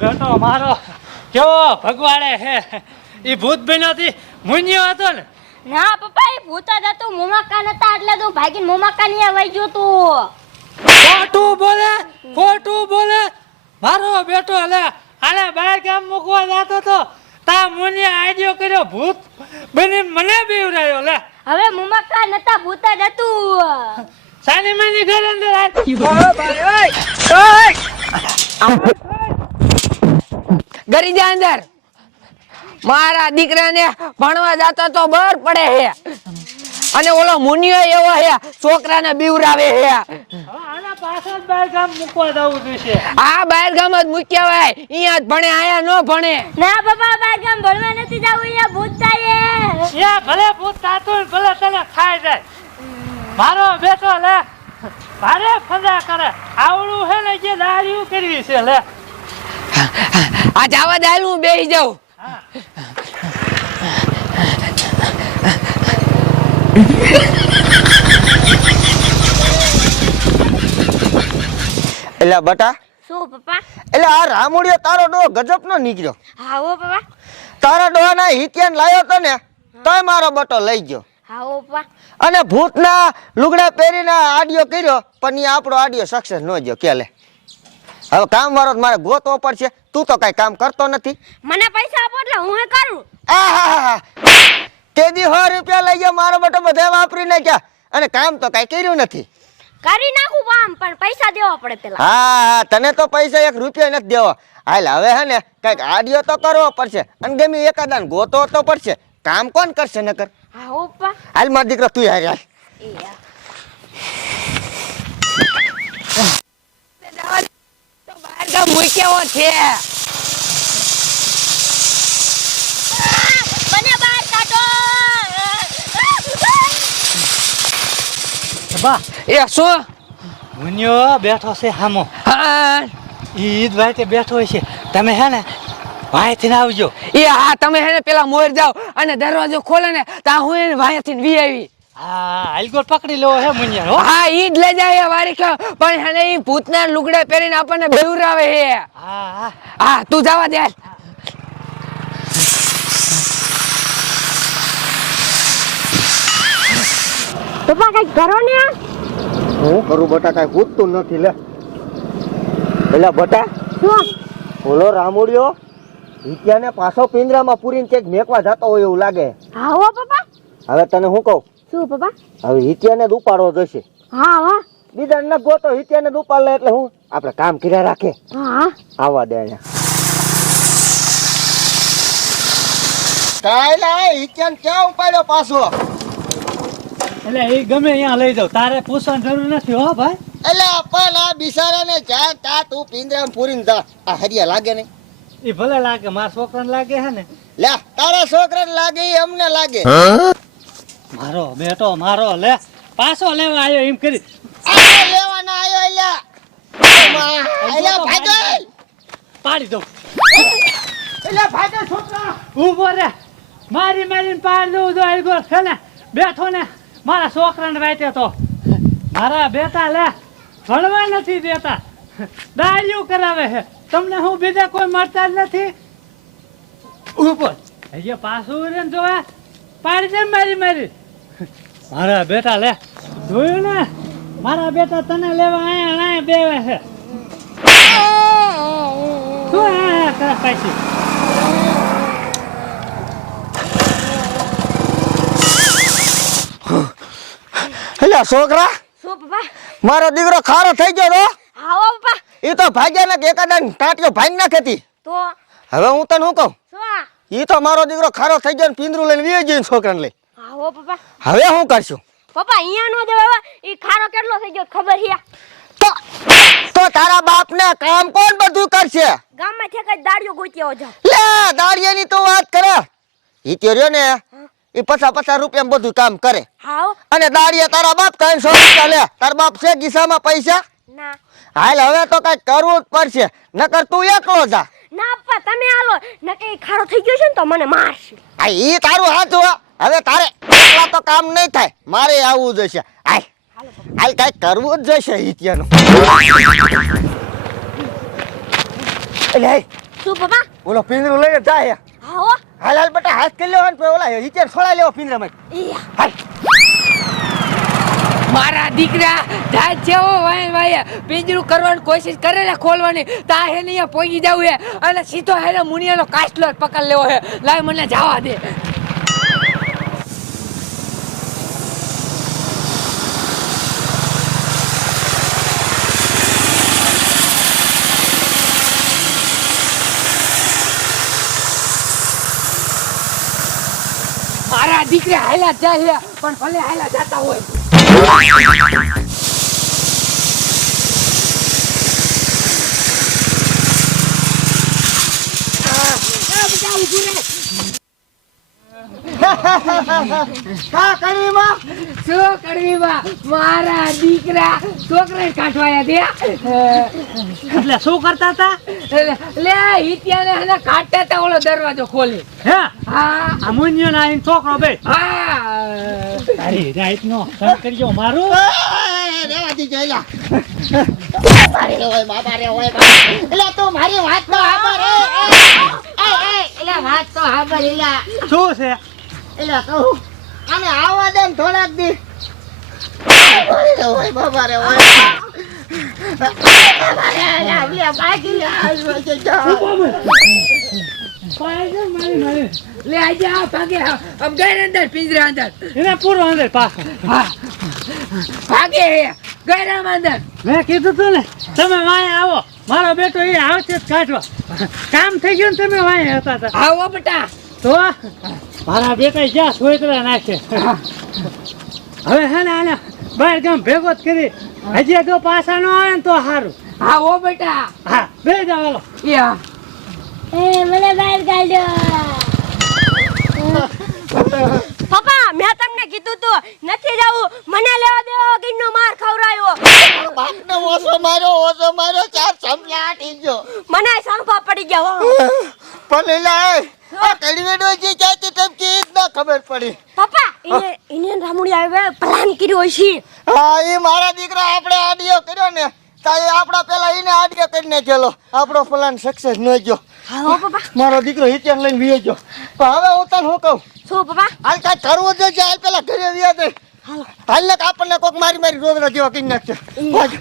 બેટો મારો. કેવો ભગવાડે હે. એ ભૂત બન્યોથી મુન્યો હતો ને. ના પપ્પા એ ભૂત જ હતું. મોમાકા નતા એટલે તું ભાગીને મોમાકા ની વહી ગયો તું. ખોટું બોલે ખોટું બોલે. મારો બેટો લે આને બહાર ગામ મૂકવા જતો તો તા મુનિયા આઈડિયો કર્યો ભૂત બની મને બીવરાયો લે. હવે મોમાકા નતા ભૂત જ હતું. સાની માની ઘર અંદર આય. ગરી જા અંદર. મારા દીકરાને ભણવા જતો તો બર પડે હે. અને ઓલો મુનિયો એવો હે છોકરાને બીવરાવે હે. હવે આના પાછળ જ બહાર ગામ મૂકવા આ બહાર ગામ જ મૂક્યા હોય અહીંયા જ ભણે આયા ન ભણે. ના બાપા ભાઈ ગામ ભણવા નથી જવું અહીંયા ભૂત થાય ભલે ભૂત થાતું ભલે તને ખાઈ જાય. મારો બેટો લે ભારે ફંદા કરે. આવડું હે ને જે દારિયું કરવી છે લે. આ જવા દે હું બેહી જાઉં. એટલે બટા. શું પપ્પા? એટલે આ રામુડિયો તારો ડો ગજબ નો નીકળ્યો. હા હો પપ્પા? તારા ડોહાના હિત્યાન લાયો તો ને તોય મારો બટો લઈ ગયો. હા હો પપ્પા? અને ભૂતના લુગડા પહેરીને આડિયો કર્યો પણ એ આપણો આડિયો સક્સેસ ન ગયો કે લે? હવે કામ વાળો મારે ગોતવો પડશે. તું તો કઈ કામ કરતો નથી. મને પૈસા આપો એટલે હું કરું. તે દી સો રૂપિયા લઈ ગયો મારો બટો બધે વાપરી નાખ્યા. અને કામ તો કઈ કર્યું નથી. કરી નાખું કામ પણ પૈસા દેવા પડે પેલા. હા હા તને તો પૈસા એક રૂપિયા નથી દેવો. હાલ હવે હે ને કંઈક આડિયો તો કરવો પડશે. અને ગમે એકાદાન ગોતો તો પડશે. કામ કોણ કરશે નકર? હા હો હાલ માર દીકરો તું હાલ હાલ. ગામ મૂક્યા છે. મને બહાર કાઢો. બા એ શું? મુનિયો બેઠો છે હામો. હા. ઈદ વાતે બેઠો છે. તમે હે ને વાયથી આવજો. એ હા તમે હે ને પેલા મોર જાઓ અને દરવાજો ખોલે ને ત્યાં હું એને વાયાથી વી આવી. હા પકડી લેવો હે મુનિયા હો. હા ઈ જ લઈ જાય વારી પણ હે ઈ ભૂતના લુગડા પહેરીને આપણને બેવરાવે હે. હા હા. હા તું જવા દે. પપ્પા કંઈક કરો ને હું કરું બટા કઈ પૂછતું નથી લે. પેલા બટા શું? બોલો રામુડિયો હિત્યાને પાછો પિંજરામાં પૂરીને ક્યાંક મેકવા જતો હોય એવું લાગે. હા હો પપ્પા. હવે તને હું કહું? શું પપ્પા? હવે હિત્યાને જ ઉપાડવો જોઈશે હા હા. બીજા ન ગોતો હિત્યાને જ ઉપાડ લે એટલે હું આપણે કામ કર્યા રાખે. હા આવવા દે અહીંયા. કાઈ લા હિત્યાને ક્યાં ઉપાડ્યો પાછો? એટલે એ ગમે અહીંયા લઈ જાવ તારે પૂછવાની જરૂર નથી હો ભાઈ. એટલે પણ આ બિચારાને જા તા તું પિંજરામાં પૂરીને જા. આ હરિયા લાગે નહીં. એ ભલે લાગે મારા છોકરાને લાગે હે ને. લે તારા છોકરાને લાગે ઈ અમને લાગે. મારો બેટો મારો લે. પાછો લેવા આવ્યો એમ કરી. આ લેવાના આયો એલા એલા પાડી દઉં. એટલે ભાગો છોકરા ઊભો રે. મારી મારીને પાડી દઉં તો ગયો. છે ને બેઠો ને. મારા છોકરાને વાંચે તો. મારા બેટા લે. ભણવા નથી દેતા. દાળિયું કરાવે છે. તમને હું બીજા કોઈ મળતા જ નથી? ઉપર અહીંયા પાછું જોવા. પાડી દે મારી મારી. મારા બેટા લે જોયું ને? મારા બેટા તને લેવા અહીંયા અહીંયા બેવે છે. શું અહીંયા કરે પાછી? એલા છોકરા. શું પપ્પા? મારો દીકરો ખારો થઈ ગયો તો? હા હો પપ્પા. ઈ તો ભાગ્યા ને એકાદા ટાંટિયો ભાંગી નાખેતી તો. હવે હું તને શું કહું? ઈ તો મારો દીકરો ખારો થઈ ગયો ને પિંજરું લઈને વી ગયો છોકરાને લઈ. હા પપ્પા. હવે હું કરશું? પપ્પા અહીંયા નો દેવા ઈ ખારો કેટલો થઈ ગયો ખબર હે તો તો તારા બાપ ને કામ કોણ બધું કરશે? ગામમાં છે કઈ દાડિયો ગોત્યો જા લે દાડિયાની તો વાત કરે. ઈ તો રહ્યો ને ઈ પચાસ પચાસ રૂપિયા બધું કામ કરે. હાવ અને દાડિયા તારા બાપ કઈ સો રૂપિયા લે. તારા બાપ છે ગીસામાં પૈસા? ના. હાલ હવે તો કઈ કરવું જ પડશે. નકર તું એકલો જા. ના પપ્પા તમે હાલો. નકે ખારો થઈ ગયો છે ને તો મને મારશે. આ ઈ તારું હાથ. હવે તારે એકલા તો કામ નહીં થાય. મારે આવવું જોઈશે. હાલ કઈ કરવું જ જોઈશે હિત્યાનું. એટલે શું પપ્પા? ઓલો પિંજરું લઈને જાય હા હાલ હાલ બેટા હાથ કરી લેવાનો પછી ઓલા હિચર છોડા લેવો પિંજરામાં હાલ. મારા દીકરા જાય છે હો વાય વાય પિંજરું કરવાની કોશિશ કરે ને ખોલવાની. તા હે નહીં પોગી જાવ હે. અને સીધો હે મુનિયાનો કાચલો પકડ લેવો હે. લાય મને જવા દે. મારા દીકરા હાલ્યા જાય પણ ભલે હાલ્યા જતા હોય. કા કરવી માં? શું કરવી માં? મારા દીકરા છોકરાને કાઢવાયા દે એટલે શું કરતા હતા? લે હિત્યાને હને કાઢતા હતા ઓલો દરવાજો ખોલી. હે? હા. આ મુન્યો ના આઈને છોકરો બે. હા. તારી રાઈટ નો સર કરજો મારું. રેવા મારે હોય બાબા રે હોય બાબા એલા તું મારી વાત તો સાંભળ એ એ. એ એલા વાત તો સાંભળ એલા શું છે? એલા કહું અને આવવા દે ને થોડાક દી. મારે બાબા રે હોય બાબા રે એલા ઓલા બાકી લે આવ્યો છે જા પાય મારી મારી લે આજે આ ભાગે આમ ગઈ અંદર પિંજરા અંદર. એને અંદર ભાગે ગયરામ અંદર. મેં કીધું તું ને તમે વાય આવો. મારો બેટો એ આવશે જ કાઢવા. કામ થઈ ગયું ને તમે વાય હતા આવો બેટા. તો મારા બેટા જ્યાં છોકરા નાખે. હવે હે ને આને બહાર ગામ ભેગો જ કરી. હજી જો પાછા ન આવે ને તો સારું આવો બેટા. હા બે જાવ હાલો. યા. એ મને બહાર કાઢ્યો પપ્પા મેં તમને કીધું તું નથી જવું. મને લેવા દેવો ગીનો માર ખવરાયો બાપને ઓછો માર્યો ઓછો માર્યો ચાર સમલા આટી ગયો મને સાંભા પડી ગયા હો. પણ આ કડવેડો જે જાતી ટપકી એ જ ના ખબર પડી. પપ્પા એને એને રામુડી આવે પ્લાન કર્યો છે. હા એ મારા દીકરા આપણે આડિયો કર્યો ને તાય આપણા પેલા એને આડિયો કરીને ગયેલો. આપણો પ્લાન સક્સેસ ન ગયો. હા પપ્પા. મારો દીકરો હિચર લઈને વીએ ગયો. પણ હવે હું તને શું કહું? શું પપ્પા? હાલ કાંઈ કરવું જોઈએ છે હાલ પેલા ઘરે વ્યા દે. હાલ. હાલ આપણને કોક મારી મારી રોદરા જેવા કરી નાખશે ભાગ.